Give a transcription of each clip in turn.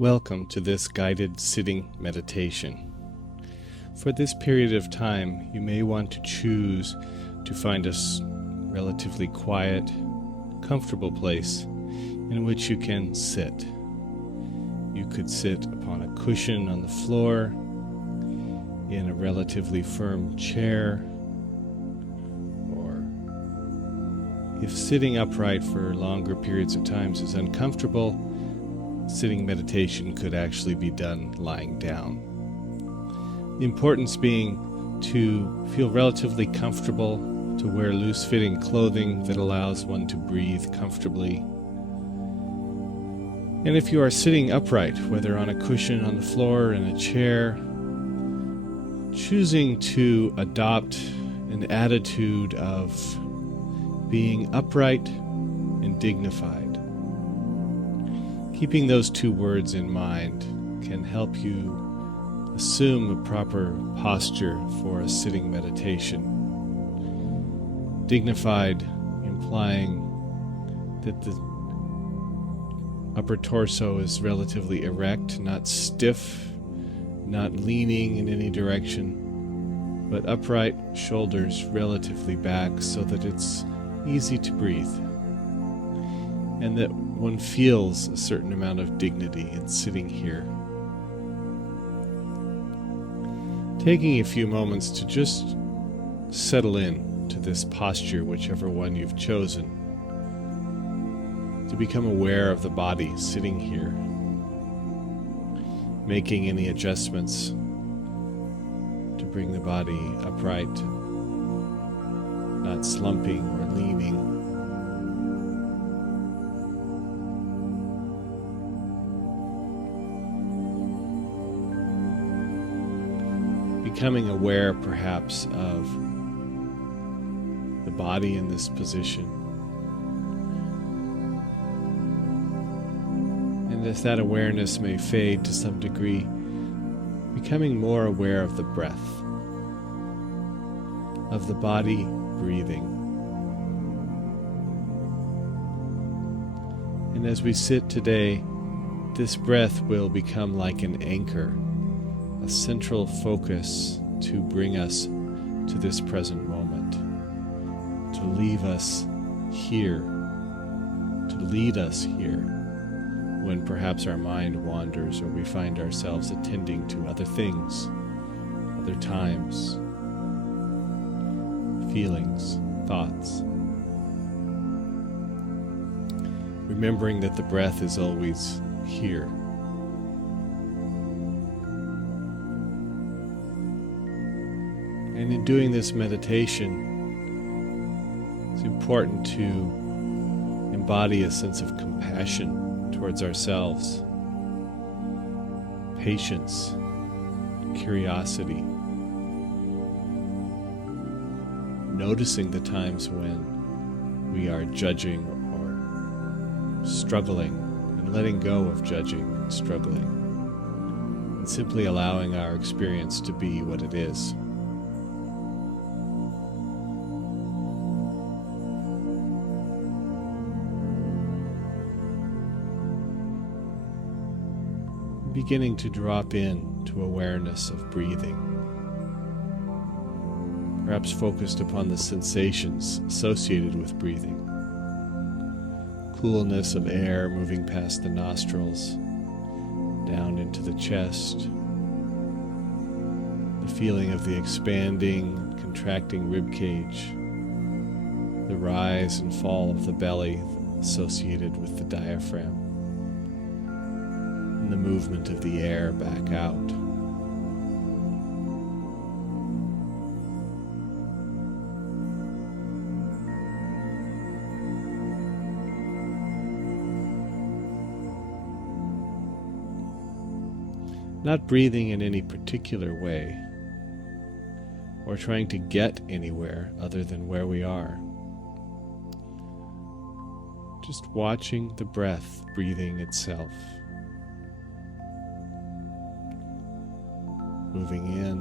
Welcome to this guided sitting meditation. For this period of time, you may want to choose to find a relatively quiet, comfortable place in which you can sit. You could sit upon a cushion on the floor, in a relatively firm chair, or if sitting upright for longer periods of time is uncomfortable, sitting meditation could actually be done lying down. The importance being to feel relatively comfortable, to wear loose-fitting clothing that allows one to breathe comfortably. And if you are sitting upright, whether on a cushion on the floor or in a chair, choosing to adopt an attitude of being upright and dignified. Keeping those two words in mind can help you assume a proper posture for a sitting meditation. Dignified, implying that the upper torso is relatively erect, not stiff, not leaning in any direction, but upright, shoulders relatively back so that it's easy to breathe, and that one feels a certain amount of dignity in sitting here. Taking a few moments to just settle in to this posture, whichever one you've chosen, to become aware of the body sitting here, making any adjustments to bring the body upright, not slumping or leaning. Becoming aware, perhaps, of the body in this position. And as that awareness may fade to some degree, becoming more aware of the breath, of the body breathing. And as we sit today, this breath will become like an anchor, a central focus to bring us to this present moment, to leave us here, to lead us here when perhaps our mind wanders or we find ourselves attending to other things, other times, feelings, thoughts. Remembering that the breath is always here. And in doing this meditation, it's important to embody a sense of compassion towards ourselves, patience, curiosity, noticing the times when we are judging or struggling, and letting go of judging and struggling, and simply allowing our experience to be what it is. Beginning to drop in to awareness of breathing, perhaps focused upon the sensations associated with breathing. Coolness of air moving past the nostrils, down into the chest, the feeling of the expanding, contracting rib cage, the rise and fall of the belly associated with the diaphragm, the movement of the air back out. Not breathing in any particular way, or trying to get anywhere other than where we are. Just watching the breath breathing itself. Moving in,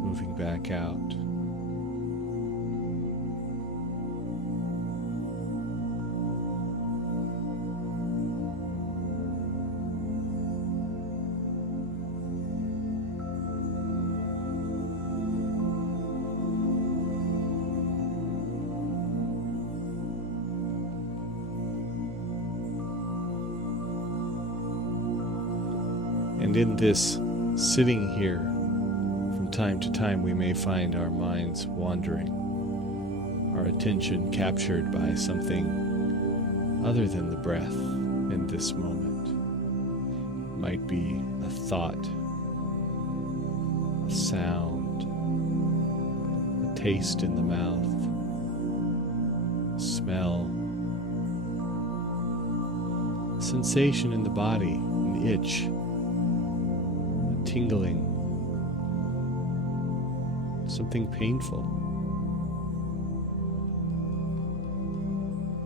moving back out. And in this sitting here, from time to time we may find our minds wandering, our attention captured by something other than the breath in this moment. It might be a thought, a sound, a taste in the mouth, a smell, a sensation in the body, an itch, a tingling, something painful.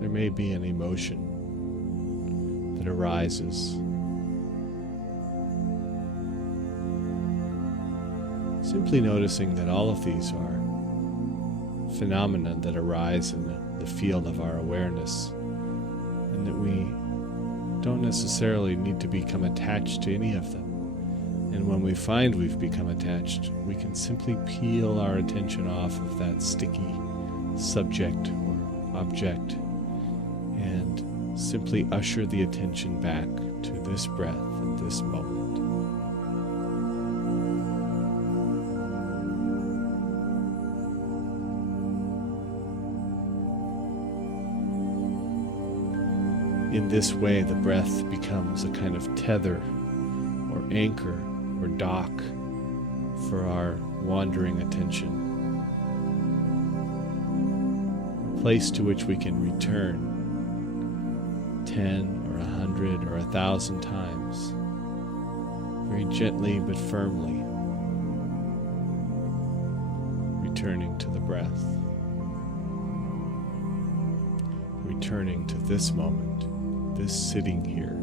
There may be an emotion that arises. Simply noticing that all of these are phenomena that arise in the field of our awareness, and that we don't necessarily need to become attached to any of them. And when we find we've become attached, we can simply peel our attention off of that sticky subject or object and simply usher the attention back to this breath and this moment. In this way, the breath becomes a kind of tether or anchor or dock for our wandering attention, a place to which we can return 10 or 100 or 1,000 times, very gently but firmly, returning to the breath, returning to this moment, this sitting here.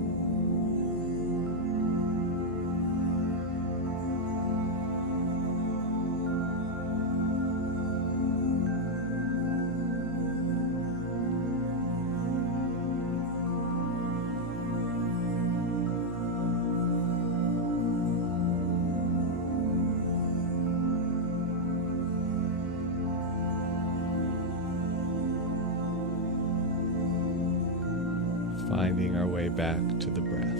Finding our way back to the breath.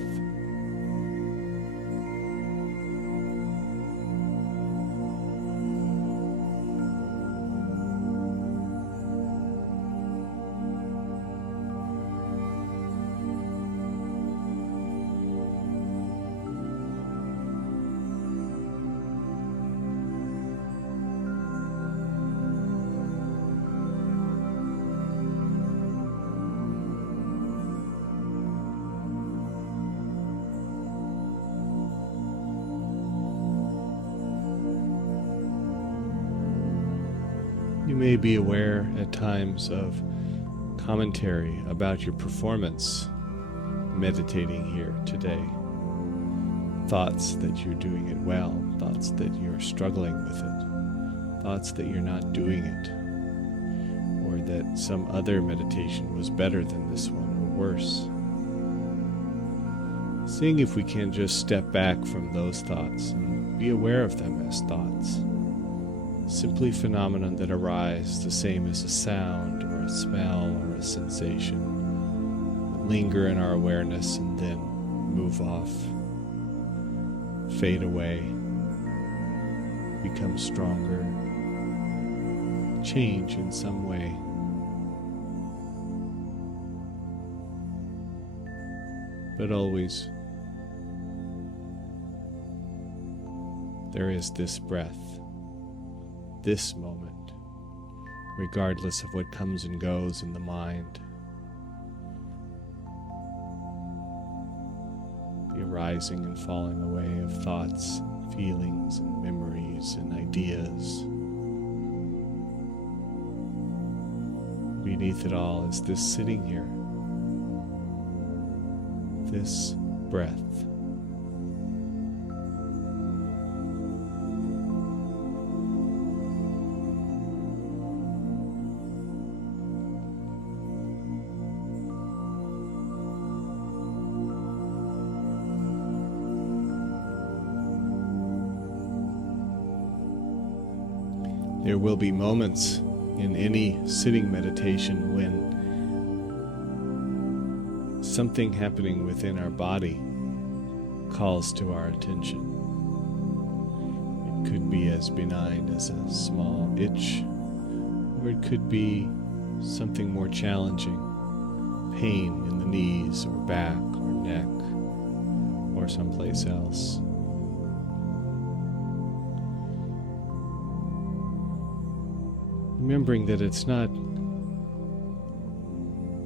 You may be aware at times of commentary about your performance meditating here today. Thoughts that you're doing it well, thoughts that you're struggling with it, thoughts that you're not doing it, or that some other meditation was better than this one or worse. Seeing if we can just step back from those thoughts and be aware of them as thoughts. Simply phenomena that arise the same as a sound or a smell or a sensation, that linger in our awareness and then move off, fade away, become stronger, change in some way. But always there is this breath, this moment, regardless of what comes and goes in the mind, the arising and falling away of thoughts, feelings, and memories and ideas. Beneath it all is this sitting here, this breath. There will be moments in any sitting meditation when something happening within our body calls to our attention. It could be as benign as a small itch, or it could be something more challenging, pain in the knees or back or neck or someplace else. Remembering that it's not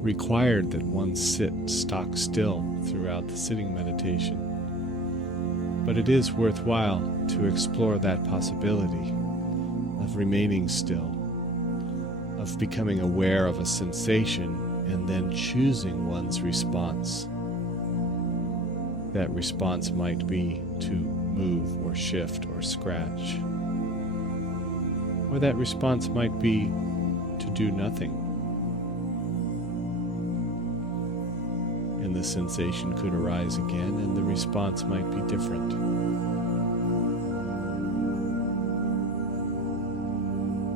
required that one sit stock still throughout the sitting meditation, but it is worthwhile to explore that possibility of remaining still, of becoming aware of a sensation and then choosing one's response. That response might be to move or shift or scratch, or that response might be to do nothing. And the sensation could arise again, and the response might be different.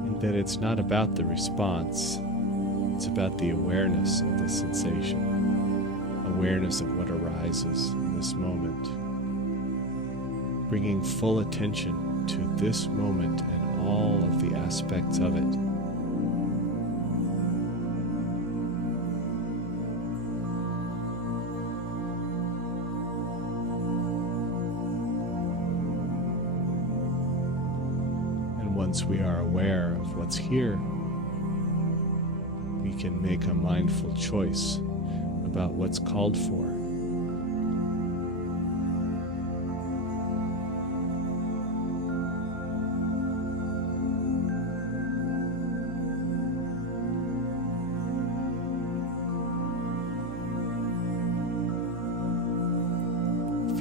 And that it's not about the response, it's about the awareness of the sensation, awareness of what arises in this moment, bringing full attention to this moment and all of the aspects of it. Once we are aware of what's here, we can make a mindful choice about what's called for.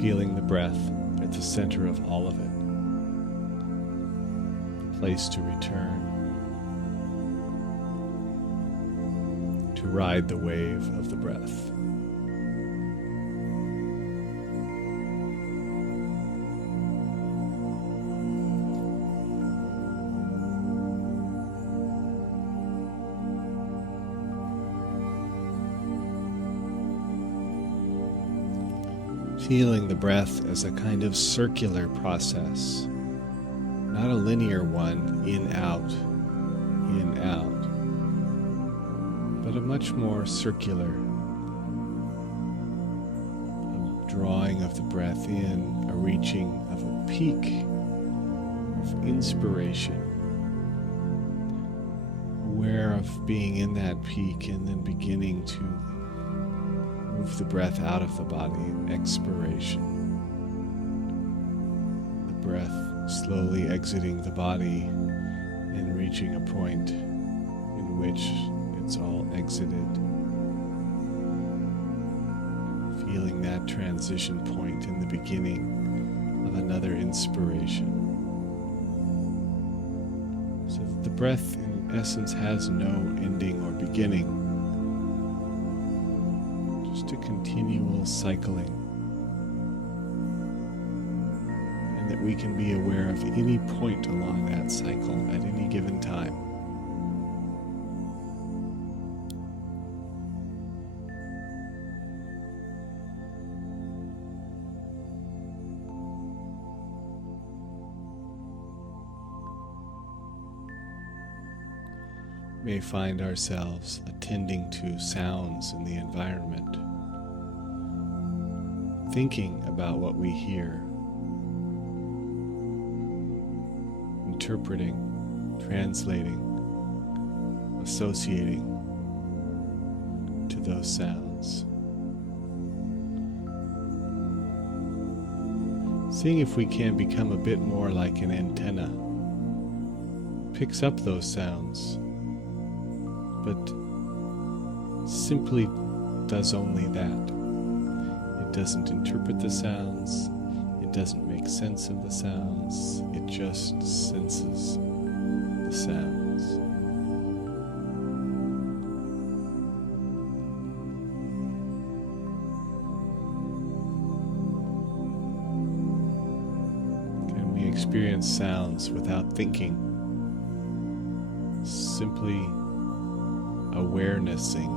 Feeling the breath at the center of all of it. Place to return, to ride the wave of the breath. Feeling the breath as a kind of circular process. Not a linear one, in, out, but a much more circular, a drawing of the breath in, a reaching of a peak of inspiration, aware of being in that peak and then beginning to move the breath out of the body, expiration. The breath slowly exiting the body and reaching a point in which it's all exited. Feeling that transition point in the beginning of another inspiration. So that the breath in essence has no ending or beginning. Just a continual cycling. That we can be aware of any point along that cycle at any given time. We may find ourselves attending to sounds in the environment, thinking about what we hear, interpreting, translating, associating to those sounds. Seeing if we can become a bit more like an antenna. Picks up those sounds, but simply does only that. It doesn't interpret the sounds. It doesn't make sense of the sounds. It just senses the sounds. Can we experience sounds without thinking? Simply awarenessing.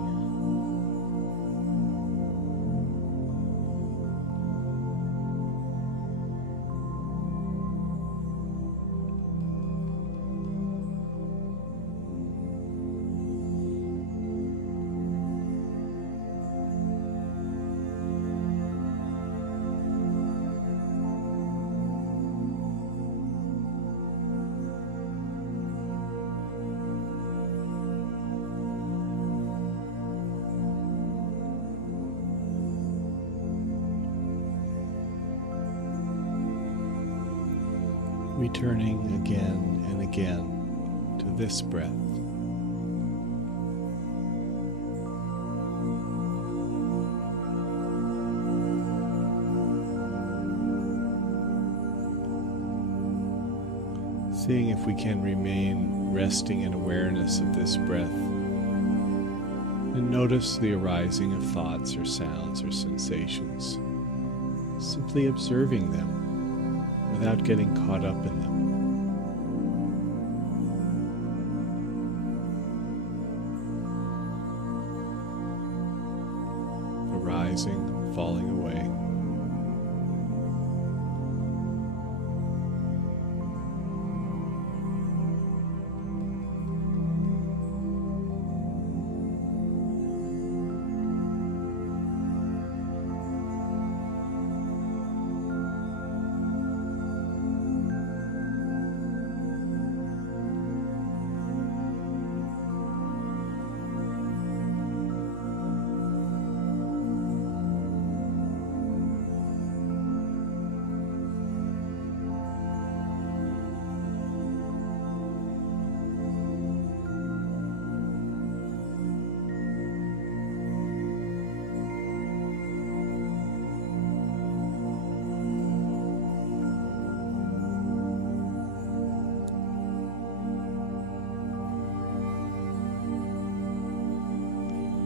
returning again and again to this breath. Seeing if we can remain resting in awareness of this breath and notice the arising of thoughts or sounds or sensations, simply observing them without getting caught up in them. Arising, falling away.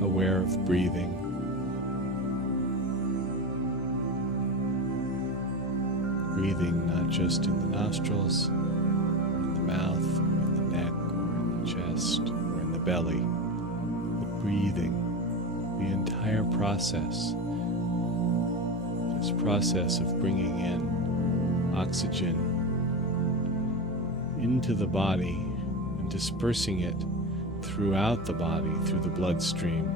Aware of breathing. Breathing not just in the nostrils, or in the mouth, or in the neck, or in the chest, or in the belly, but breathing the entire process. This process of bringing in oxygen into the body and dispersing it throughout the body, through the bloodstream.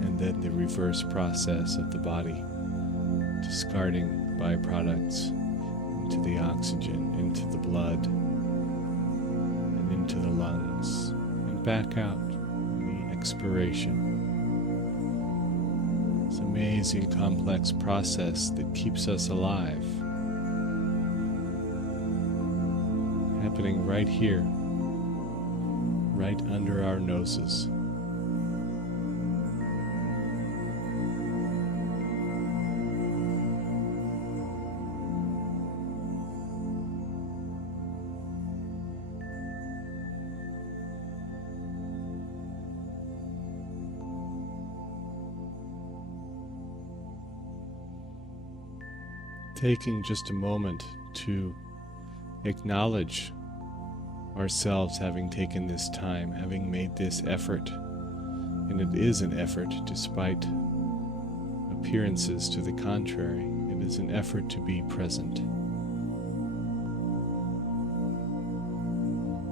And then the reverse process of the body, discarding byproducts into the oxygen, into the blood, and into the lungs, and back out in the expiration. It's an amazing, complex process that keeps us alive. Happening right here, right under our noses. Taking just a moment to acknowledge ourselves having taken this time, having made this effort, and it is an effort despite appearances to the contrary. It is an effort to be present,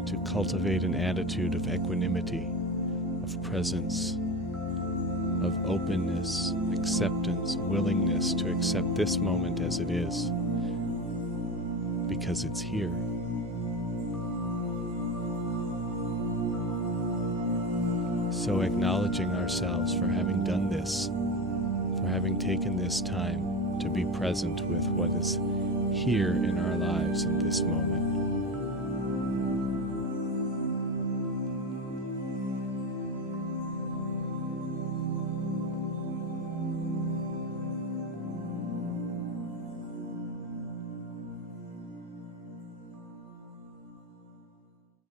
to cultivate an attitude of equanimity, of presence, of openness, acceptance, willingness to accept this moment as it is, because it's here. So acknowledging ourselves for having done this, for having taken this time to be present with what is here in our lives in this moment.